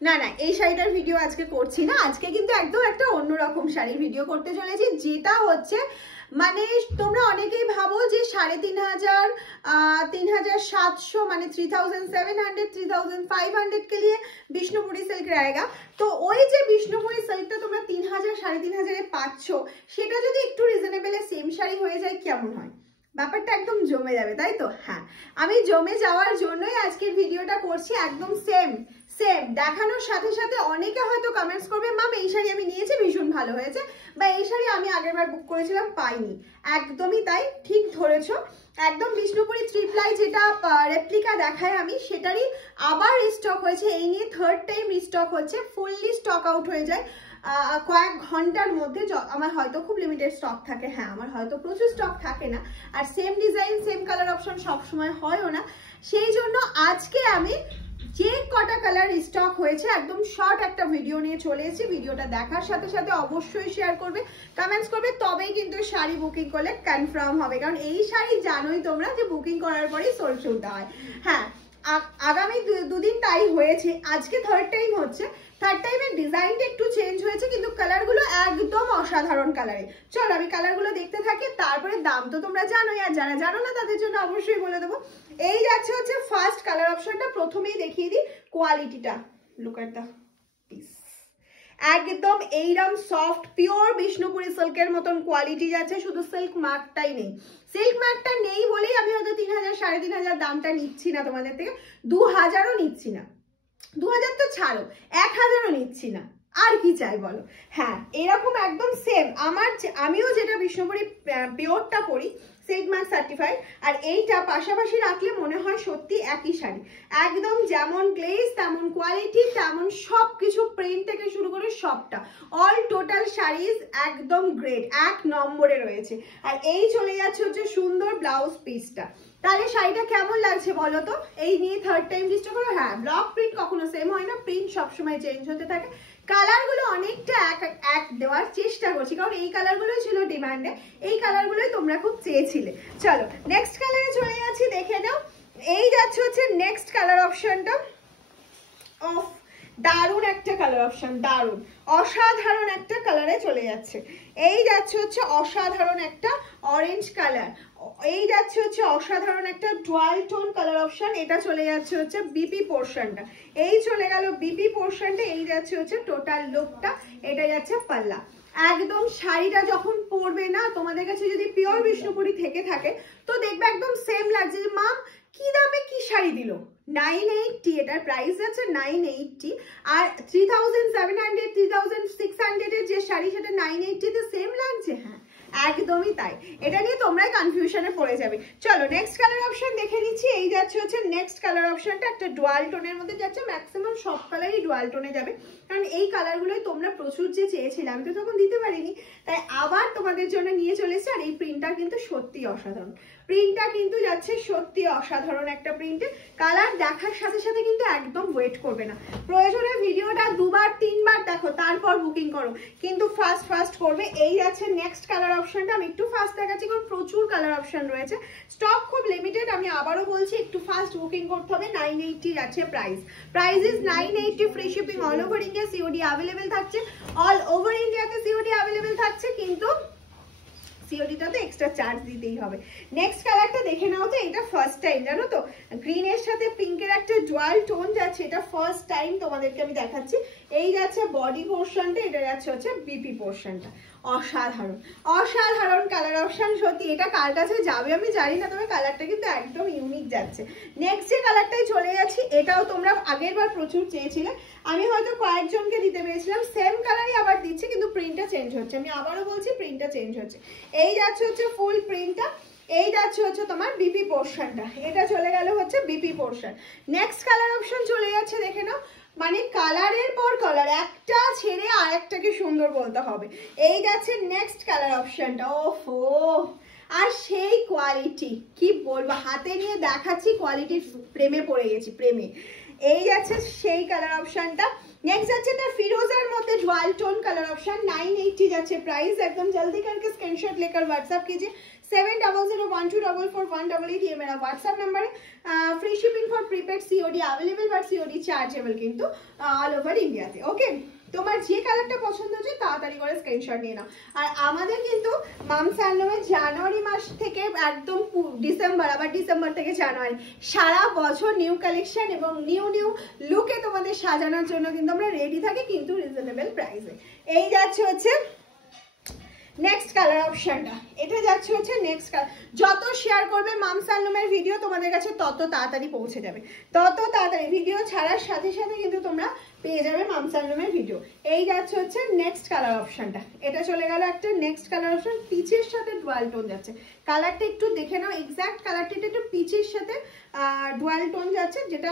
না না, এই শাড়িটার ভিডিও আজকে করছি না। আজকে কিন্তু একদম একটা অন্যরকম শাড়ির ভিডিও করতে চলেছি, যেটা হচ্ছে মানে তোমরা অনেকেই ভাবো যে 3500 3700 মানে 3700 3500 के लिए বিষ্ণুপুরি সিল্ক रहेगा। তো ওই যে বিষ্ণুপুরি সিল্কটা তোমরা 3000 3500 এ পাচ্ছ, সেটা যদি একটু রিজনেবলে সেম শাড়ি হয়ে যায় কেমন হয়? ব্যাপারটা একদম জমে যাবে, তাই তো? হ্যাঁ, আমি জমে যাওয়ার জন্যই আজকের ভিডিওটা করছি। একদম সেম সেম দেখানোর সাথে সাথে অনেকে হয়তো কমেন্টস করবে, মাম এই শাড়ি আমি নিয়েছি ভীষণ ভালো হয়েছে, বা এই শাড়ি আমি আগেরবার বুক করেছিলাম পাইনি। একদমই তাই, ঠিক ধরেছো। একদম বিষ্ণুপুরি 3 প্লাই যেটা রেপ্লিকা দেখায় আমি, সেটারই আবার রিস্টক হয়েছে। এই নিয়ে থার্ড টাইম রিস্টক হচ্ছে। ফুললি স্টক আউট হয়ে যায় কয়েক ঘন্টার মধ্যে। আমার হয়তো খুব লিমিটেড স্টক থাকে, হ্যাঁ আমার হয়তো প্রচুর স্টক থাকে না, আর same design same colour option সবসময় হয়ও না। সেই জন্য আজকে আমি যে কটা কালার স্টক হয়েছে একদম শর্ট একটা ভিডিও নিয়ে চলে এসেছি। ভিডিওটা দেখার সাথে সাথে অবশ্যই শেয়ার করবে, কমেন্টস করবে, তবেই কিন্তু শাড়ি বুকিং করলে কনফার্ম হবে। কারণ এই শাড়ি জানোই তোমরা যে বুকিং করার পরেই সোল্ড আউট হয়। হ্যাঁ, আগামী দুদিন তাই হয়েছে, আজকে থার্ড টাইম হচ্ছে। থার্ড টাইমের ডিজাইনটা একটু চেঞ্জ হয়েছে, কিন্তু কালারগুলো একদম অসাধারণ কালারে। চলো আমি কালারগুলো দেখতে থাকি, তারপরে দাম তো তোমরা জানোই, আর যারা জানো না তাদের জন্য অবশ্যই বলে দেবো। এই যাচ্ছে হচ্ছে ফার্স্ট কালার অপশনটা। প্রথমেই দেখিয়ে দিই কোয়ালিটিটা। লুক এট দ্য পিস, একদম এইরকম সফট পিওর বিষ্ণুপুরি সিল্কের মতন কোয়ালিটি যাচ্ছে, শুধু সিল্ক মার্কটাই নেই। সিল্ক মার্কটা নেই বলেই আমি হয়তো 3000 3500 দামটা নিচ্ছি না তোমাদের থেকে, 2000ও নিচ্ছি না, 2000 তো ছাড়ো, 1000ও নিচ্ছি না। আর কি চাই বলো? হ্যাঁ, এরকম একদম সেম আমিও যেটা বিষ্ণুপুরি পিওরটা পরি, সিল্ক মার্ক সার্টিফাইড, আর এইটা পাশাপাশি রাখলে মনে হয় সত্যি একই শাড়ি। একদম যেমন গ্লেজ তেমন কোয়ালিটি তেমন সবকিছু, প্রিন্ট থেকে শুরু করে সবটা অল টোটাল শাড়িজ একদম গ্রেড, 1 নম্বরে রয়েছে। আর এই চলে যাচ্ছে হচ্ছে সুন্দর ব্লাউজ পিসটা। তাহলে শাড়িটা কেমন লাগছে বলো তো? এই নিয়ে থার্ড টাইম ডিস্টার্ব করো। হ্যাঁ, ব্লক প্রিন্ট কখনো সেম হয় না, প্রিন্ট সবসময় চেঞ্জ হতে থাকে। কালারগুলো অনেকটা এক দেওয়ার চেষ্টা করছি, কারণ এই কালারগুলোই ছিল ডিমান্ডে, এই কালারগুলোই তোমরা খুব চেয়েছিলে। চলো নেক্সট কালারে চলে যাচ্ছি, দেখে নাও। এই যাচ্ছে হচ্ছে নেক্সট কালার অপশনটা। অফ দারুণ একটা কালার অপশন, দারুণ অসাধারণ একটা কালারে চলে যাচ্ছে। এই যাচ্ছে হচ্ছে অসাধারণ একটা অরেঞ্জ কালার, এই যাচ্ছে হচ্ছে অসাধারণ একটা ডুয়াল টোন কালার অপশন। এটা চলে যাচ্ছে হচ্ছে বিপি পোর্শনটা, এই চলে গেল বিপি পোর্শনটা। এই যাচ্ছে হচ্ছে টোটাল লুকটা, এটা যাচ্ছে পাল্লা। একদম শাড়িটা যখন পরবে না, তোমাদের কাছে যদি পিওর বিষ্ণুপুরি থেকে থাকে তো দেখবে একদম সেম লাগছে যে মাম কি দামে কি শাড়ি দিল। 980, এটার প্রাইস আছে 980, আর 3700 3600 এর যে শাড়ি সেটা 980 তে সেম লাগছে। হ্যাঁ একদমই তাই, এটা নিয়ে তোমরাই কনফিউশনে পড়ে যাবে। চলো নেক্সট কালার অপশন দেখে নিচ্ছি। এই যাচ্ছে হচ্ছে নেক্সট কালার অপশনটা, একটা ডুয়াল টোনের মধ্যে যাচ্ছে। ম্যাক্সিমাম সব কালারই ডুয়াল টোনে যাবে, কারণ এই কালারগুলোই তোমরা প্রচুর যে চেয়েছিলে, আমি তো তখন দিতে পারিনি, তাই আবার তোমাদের জন্য নিয়ে চলে এসেছি। আর এই প্রিন্টটা কিন্তু সত্যি অসাধারণ, প্রিন্টটা কিন্তু যাচ্ছে সত্যি অসাধারণ একটা প্রিন্টে। কালার দেখার সাথে সাথে কিন্তু একদম ওয়েট করবে না, প্রয়োজনে ভিডিওটা 2বার 3বার দেখো, তারপর বুকিং করো, কিন্তু ফার্স্ট করবে। এই যাচ্ছে নেক্সট কালার অপশনটা। আমি একটু ফাস্ট দেখাচ্ছি কারণ প্রচুর কালার অপশন রয়েছে, স্টক খুব লিমিটেড। আমি আবারও বলছি একটু ফাস্ট বুকিং করতে হবে। 980 যাচ্ছে price, price is 980, free shipping all over India, COD available থাকছে, অল ওভার ইন্ডিয়াতে সিওডি অ্যাভেলেবেল থাকছে, কিন্তু সিওডিটা তো এক্সট্রা চার্জ দিতেই হবে। নেক্সট কালারটা দেখে নাও। তো এটা ফার্স্ট টাইম, জানো তো গ্রিনের সাথে পিঙ্কের একটা ডুয়াল টোন যাচ্ছে, এটা ফার্স্ট টাইম তোমাদেরকে আমি দেখাচ্ছি। এই যাচ্ছে বডি পোর্শনটা, এটা যাচ্ছে হচ্ছে বিপি পোর্শনটা। অসাধারণ অসাধারণ কালার অপশন, সত্যি এটা কার কাছে যাবে আমি জানি না, তবে কালারটা কিন্তু একদম ইউনিক যাচ্ছে। নেক্সট যে কালারটাই চলে যাচ্ছি, এটাও তোমরা আগের বার প্রচুর চেয়েছিলে, আমি হয়তো কয়েকজনকে দিতে পেরেছিলাম, সেম কালারই আবার দিচ্ছি, কিন্তু প্রিন্টটা চেঞ্জ হচ্ছে। আমি আবারও বলছি প্রিন্টটা চেঞ্জ হচ্ছে। এই যাচ্ছে হচ্ছে ফুল প্রিন্টটা, এই যাচ্ছে হচ্ছে তোমার বিপি পোর্শনটা, এটা চলে গেল হচ্ছে BP portion. Next colour option চলে যাচ্ছে, দেখে নাও। মানে কালারের পর কালার, একটা ছেড়ে আর একটাকে সুন্দর বলতে হবে। এই যাচ্ছে নেক্সট কালার অপশনটা। ওফো, আর সেই কোয়ালিটি কি বলবো, হাতে নিয়ে দেখাচ্ছি, কোয়ালিটির প্রেমে পড়ে গেছি, প্রেমে। এই যাচ্ছে সেই কালার অপশনটা। नेक्स्ट যাচ্ছে তার ফিরোজার মধ্যে ডুয়াল টোন कलर ऑप्शन 980 যাচ্ছে প্রাইস। एकदम जल्दी करके स्क्रीनशॉट लेकर व्हाट्सएप कीजिए। 7001244188 ये मेरा व्हाट्सएप नंबर है। Free shipping for prepaid COD available, but COD chargeable কিন্তু অল ওভার ইন্ডিয়াতে। ওকে, তোমার যে কালারটা পছন্দ হচ্ছে তাড়াতাড়ি করে স্ক্রিনশট নিয়ে নাও। আর আমাদের কিন্তু মামস হ্যান্ডলুমের জানুয়ারি মাস থেকে একদম ডিসেম্বর, আবার ডিসেম্বর থেকে জানুয়ারি সারা বছর নিউ কালেকশন এবং নিউ নিউ লুকে তোমাদের সাজানোর জন্য কিন্তু আমরা রেডি থাকি, কিন্তু রিজনেবল প্রাইসে। এই যাচ্ছে হচ্ছে নেক্সট কালার অপশনটা, এটা যাচ্ছে হচ্ছে নেক্সট কালার। যত শেয়ার করবে মামস হ্যান্ডলুমের ভিডিও তোমাদের কাছে তত তাড়াতাড়ি পৌঁছে যাবে, তত তাড়াতাড়ি ভিডিও ছাড়ার সাথে সাথে কিন্তু তোমরা পেয়ে যাবে মামস হ্যান্ডলুমের ভিডিও। এই যাচ্ছে হচ্ছে নেক্সট কালার অপশনটা, এটা চলে গেল একটা নেক্সট কালার অপশন, পিচের সাথে ডুয়াল টোন যাচ্ছে। কালারটা একটু দেখে নাও, এক্সাক্ট কালারটা একটু পিচের সাথে ডুয়াল টোন যাচ্ছে, যেটা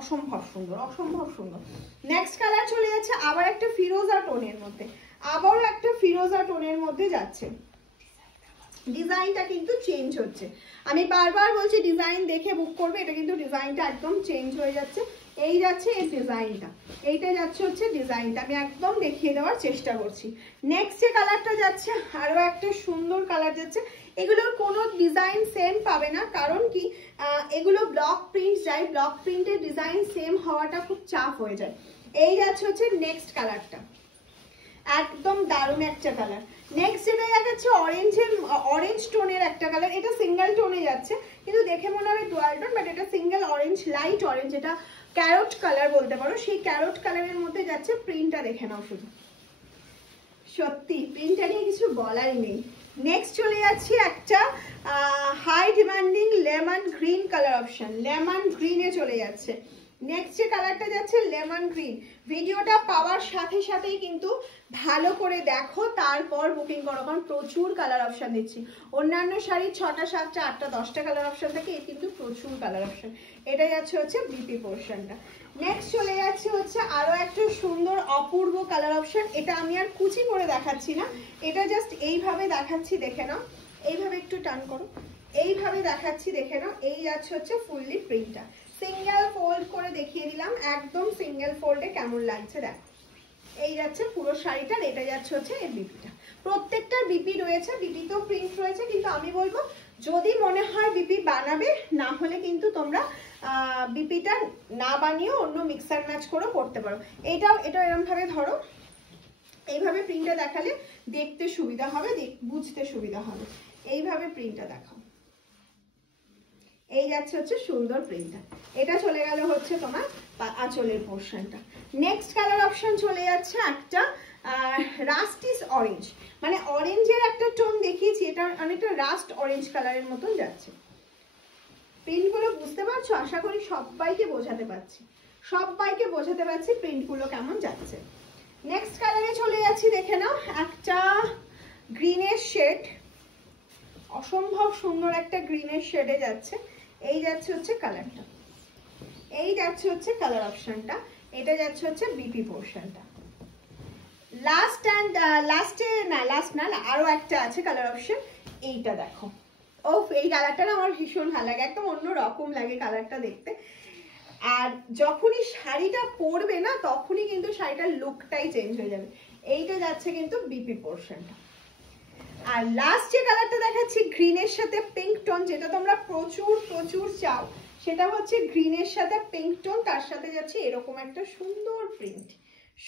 অসম্ভব সুন্দর, অসম্ভব সুন্দর। নেক্সট কালার চলে যাচ্ছে আবার একটা ফিরোজা টোনের মধ্যে, আবারও একটা ফিরোজা টোনের মধ্যে যাচ্ছে। ডিজাইনটা কিন্তু চেঞ্জ হচ্ছে, আমি বারবার বলছি ডিজাইন দেখে বুক করবে, এটা কিন্তু ডিজাইনটা একদম চেঞ্জ হয়ে যাচ্ছে। এই যাচ্ছে এই ডিজাইনটা, এইটা যাচ্ছে হচ্ছে ডিজাইনটা, আমি একদম দেখিয়ে দেওয়ার চেষ্টা করছি। নেক্সট যে কালারটা যাচ্ছে আরো একটা সুন্দর কালার যাচ্ছে। এগুলোর কোনো ডিজাইন সেম পাবে না, কারণ কি এগুলো ব্লক প্রিন্ট যায়, ব্লক প্রিন্টের ডিজাইন সেম হওয়াটা খুব চাপ হয়ে যায়। এই যাচ্ছে হচ্ছে নেক্সট কালারটা, একদম দারুণ একটা কালার। নেক্সট যেটা দেখাচ্ছে অরেঞ্জ টোনের একটা কালার, এটা সিঙ্গেল টোনে যাচ্ছে কিন্তু দেখে মনে হবে ডুয়াল টোন, বাট এটা সিঙ্গেল অরেঞ্জ, লাইট অরেঞ্জ, এটা ক্যারট কালার বলতে পারো, সেই ক্যারট কালারের মধ্যে যাচ্ছে। প্রিন্টটা দেখে নাও শুধু, সত্যি প্রিন্টটা নিয়ে কিছু বলারই নেই। নেক্সট চলে যাচ্ছে একটা high demanding lemon green colour option, lemon গ্রিনে চলে যাচ্ছে। নেক্সট যে কালারটা যাচ্ছে লেমন গ্রিন। ভিডিওটা পাওয়ার সাথে সাথেই কিন্তু ভালো করে দেখো, তারপর বুকিং করো, কারণ প্রচুর কালার অপশন দিচ্ছি। অন্যান্য শাড়ি 6টা 7টা 8টা 10টা কালার অপশন থাকে, এর কিন্তু প্রচুর কালার অপশন। এটা যাচ্ছে হচ্ছে বিপি পোর্শনটা। নেক্সট চলে যাচ্ছে হচ্ছে আরো একটা সুন্দর অপূর্ব কালার অপশন, এটা আমি আর কুচি করে দেখাচ্ছি না, এটা জাস্ট এইভাবে দেখাচ্ছি, দেখে নাও, এইভাবে একটু টান করো, এইভাবে দেখাচ্ছি দেখে নাও। এই যাচ্ছে হচ্ছে ফুললি প্রিন্টটা, সিঙ্গেল ফোল্ড করে দেখিয়ে দিলাম, একদম সিঙ্গেল ফোল্ডে কেমন লাগছে দেখো। এই যাচ্ছে পুরো শাড়িটার, এটা যাচ্ছে হচ্ছে এর বিপিটা। প্রত্যেকটার বিপি রয়েছে, বিপিতেও প্রিন্ট রয়েছে, কিন্তু আমি বলবো যদি মনে হয় বিপি বানাবে, না হলে কিন্তু তোমরা বিপিটা না বানিয়েও অন্য মিক্সার ম্যাচ করে করতে পারো। এটা এরকম ভাবে ধরো, এইভাবে প্রিন্টটা দেখালে দেখতে সুবিধা হবে, বুঝতে সুবিধা হবে। এইভাবে প্রিন্টটা দেখাও, এই যাচ্ছে হচ্ছে সুন্দর প্রিন্টটা। এটা চলে গেল হচ্ছে তোমার আঁচলের পোর্শনটা। নেক্সট কালার অপশন চলে যাচ্ছে একটা রাস্টিস অরেঞ্জ, মানে অরেঞ্জের একটা টোন দেখিয়েছি, এটা অনেকটা রাস্ট অরেঞ্জ কালারের মতন যাচ্ছে। প্রিন্টগুলো বুঝতে পারছো? আশা করি সবাইকে বোঝাতে পারছি, সবাইকে বোঝাতে পারছি প্রিন্টগুলো কেমন যাচ্ছে। নেক্সট কালারে চলে যাচ্ছি, দেখে নাও, একটা গ্রিনের শেড, অসম্ভব সুন্দর একটা গ্রিনের শেডে যাচ্ছে। এই যাচ্ছে হচ্ছে কালারটা, এই যাচ্ছে হচ্ছে কালার অপশনটা, এটা যাচ্ছে হচ্ছে বিপি পোর্শনটা। লাস্ট অ্যান্ড লাস্ট না আরো একটা আছে কালার অপশন, এইটা দেখো। ওফ, এই কালারটা না আমার ভীষণ ভালো লাগে, একদম অন্য রকম লাগে কালারটা দেখতে। আর যখনই শাড়িটা পরবে না, তখনই কিন্তু শাড়িটার লুকটাই চেঞ্জ হয়ে যাবে। এইটা যাচ্ছে কিন্তু বিপি পোর্শনটা। আর লাস্ট যে কালারটা দেখাচ্ছি গ্রিনের সাথে পিঙ্ক টোন, যেটা তোমরা প্রচুর প্রচুর চাও, সেটা হচ্ছে গ্রিনের সাথে পিঙ্ক টোন, তার সাথে যাচ্ছে এরকম একটা সুন্দর প্রিন্ট।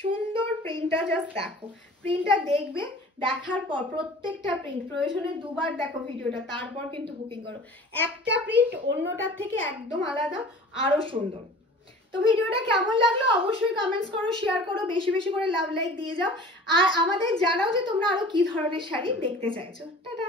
সুন্দর প্রিন্টটা জাস্ট দেখো, প্রিন্টটা দেখবে, দেখার পর প্রত্যেকটা প্রিন্ট প্রয়োজনে দুবার দেখো ভিডিওটা, তারপর কিন্তু বুকিং করো। একটা প্রিন্ট অন্যটার থেকে একদম আলাদা, আরো সুন্দর। তো ভিডিওটা কেমন লাগলো অবশ্যই কমেন্টস করো, শেয়ার করো, বেশি বেশি করে লাভ লাইক দিয়ে যাও, আর আমাদের জানাও যে তোমরা আরো কি ধরনের শাড়ি দেখতে চাইছো। টাটা।